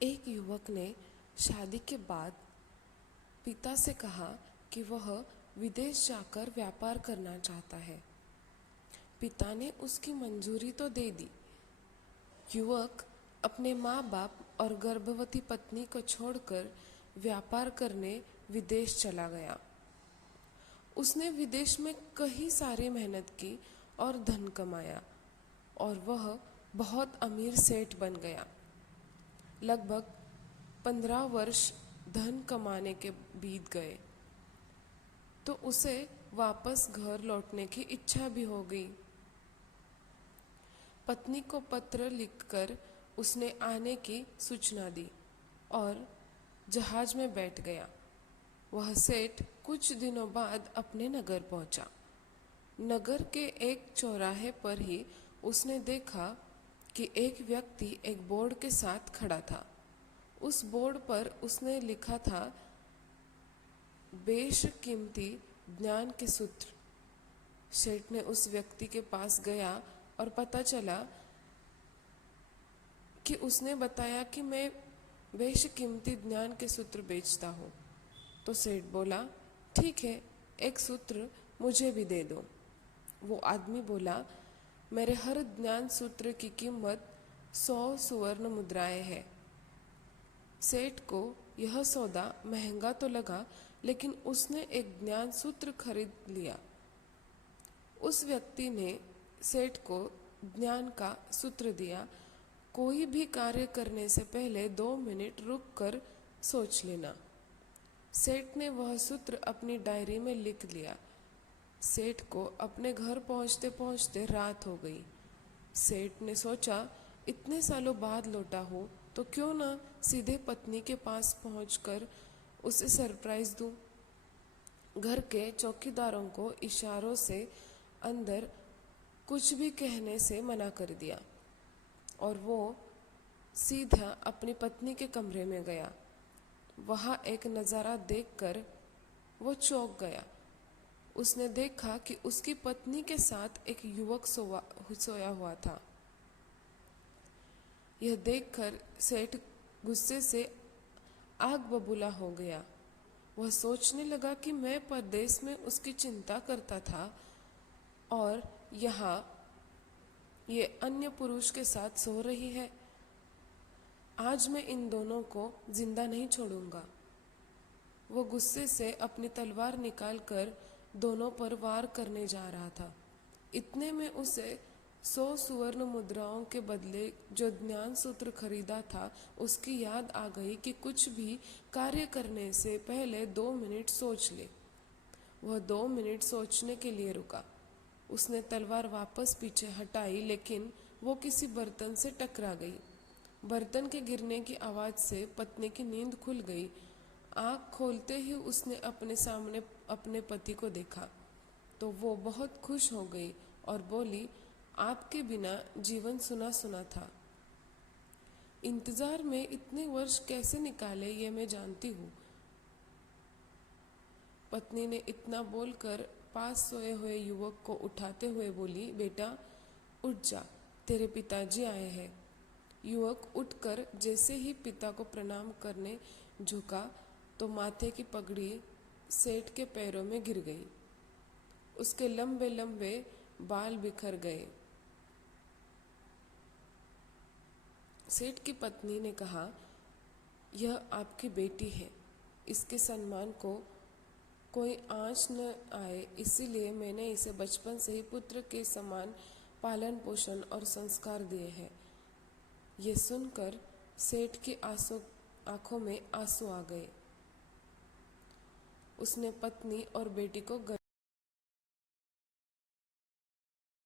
एक युवक ने शादी के बाद पिता से कहा कि वह विदेश जाकर व्यापार करना चाहता है। पिता ने उसकी मंजूरी तो दे दी। युवक अपने माँ बाप और गर्भवती पत्नी को छोड़कर व्यापार करने विदेश चला गया। उसने विदेश में कई सारी मेहनत की और धन कमाया और वह बहुत अमीर सेठ बन गया। लगभग 15 वर्ष धन कमाने के बीत गए तो उसे वापस घर लौटने की इच्छा भी हो गई। पत्नी को पत्र लिखकर उसने आने की सूचना दी और जहाज में बैठ गया। वह सेठ कुछ दिनों बाद अपने नगर पहुंचा। नगर के एक चौराहे पर ही उसने देखा कि एक व्यक्ति एक बोर्ड के साथ खड़ा था। उस बोर्ड पर उसने लिखा था, बेशकीमती ज्ञान के सूत्र। सेठ ने उस व्यक्ति के पास गया और पता चला कि उसने बताया कि मैं बेशकीमती ज्ञान के सूत्र बेचता हूँ। तो सेठ बोला, ठीक है, एक सूत्र मुझे भी दे दो। वो आदमी बोला, मेरे हर ज्ञान सूत्र की कीमत 100 सुवर्ण मुद्राएं है। सेठ को यह सौदा महंगा तो लगा, लेकिन उसने एक ज्ञान सूत्र खरीद लिया। उस व्यक्ति ने सेठ को ज्ञान का सूत्र दिया, कोई भी कार्य करने से पहले 2 मिनट रुक कर सोच लेना। सेठ ने वह सूत्र अपनी डायरी में लिख लिया। सेठ को अपने घर पहुंचते पहुंचते रात हो गई। सेठ ने सोचा, इतने सालों बाद लौटा हूँ तो क्यों ना सीधे पत्नी के पास पहुंचकर उसे सरप्राइज दूं। घर के चौकीदारों को इशारों से अंदर कुछ भी कहने से मना कर दिया और वो सीधा अपनी पत्नी के कमरे में गया। वहाँ एक नज़ारा देखकर वो चौंक गया। उसने देखा कि उसकी पत्नी के साथ एक युवक सोया हुआ था। यह देखकर सेठ गुस्से से आग बबूला हो गया। वह सोचने लगा कि मैं परदेश में उसकी चिंता करता था और यहाँ ये अन्य पुरुष के साथ सो रही है। आज मैं इन दोनों को जिंदा नहीं छोड़ूंगा। वो गुस्से से अपनी तलवार निकालकर दोनों पर वार करने जा रहा था। इतने में उसे 100 सुवर्ण मुद्राओं के बदले जो ज्ञान सूत्र खरीदा था उसकी याद आ गई कि कुछ भी कार्य करने से पहले 2 मिनट सोच ले। वह 2 मिनट सोचने के लिए रुका। उसने तलवार वापस पीछे हटाई, लेकिन वो किसी बर्तन से टकरा गई। बर्तन के गिरने की आवाज़ से पत्नी की नींद खुल गई। आँख खोलते ही उसने अपने सामने अपने पति को देखा तो वो बहुत खुश हो गई और बोली, आपके बिना जीवन सुना सुना था। इंतजार में इतने वर्ष कैसे निकाले ये मैं जानती हूँ। पत्नी ने इतना बोलकर पास सोए हुए युवक को उठाते हुए बोली, बेटा उठ जा, तेरे पिताजी आए हैं। युवक उठकर जैसे ही पिता को प्रणाम करने झुका तो माथे की पगड़ी सेठ के पैरों में गिर गई। उसके लंबे लंबे बाल बिखर गए। सेठ की पत्नी ने कहा, यह आपकी बेटी है, इसके सम्मान को कोई आँच न आए, इसीलिए मैंने इसे बचपन से ही पुत्र के समान पालन पोषण और संस्कार दिए हैं। ये सुनकर सेठ की आंखों में आंसू आ गए। उसने पत्नी और बेटी को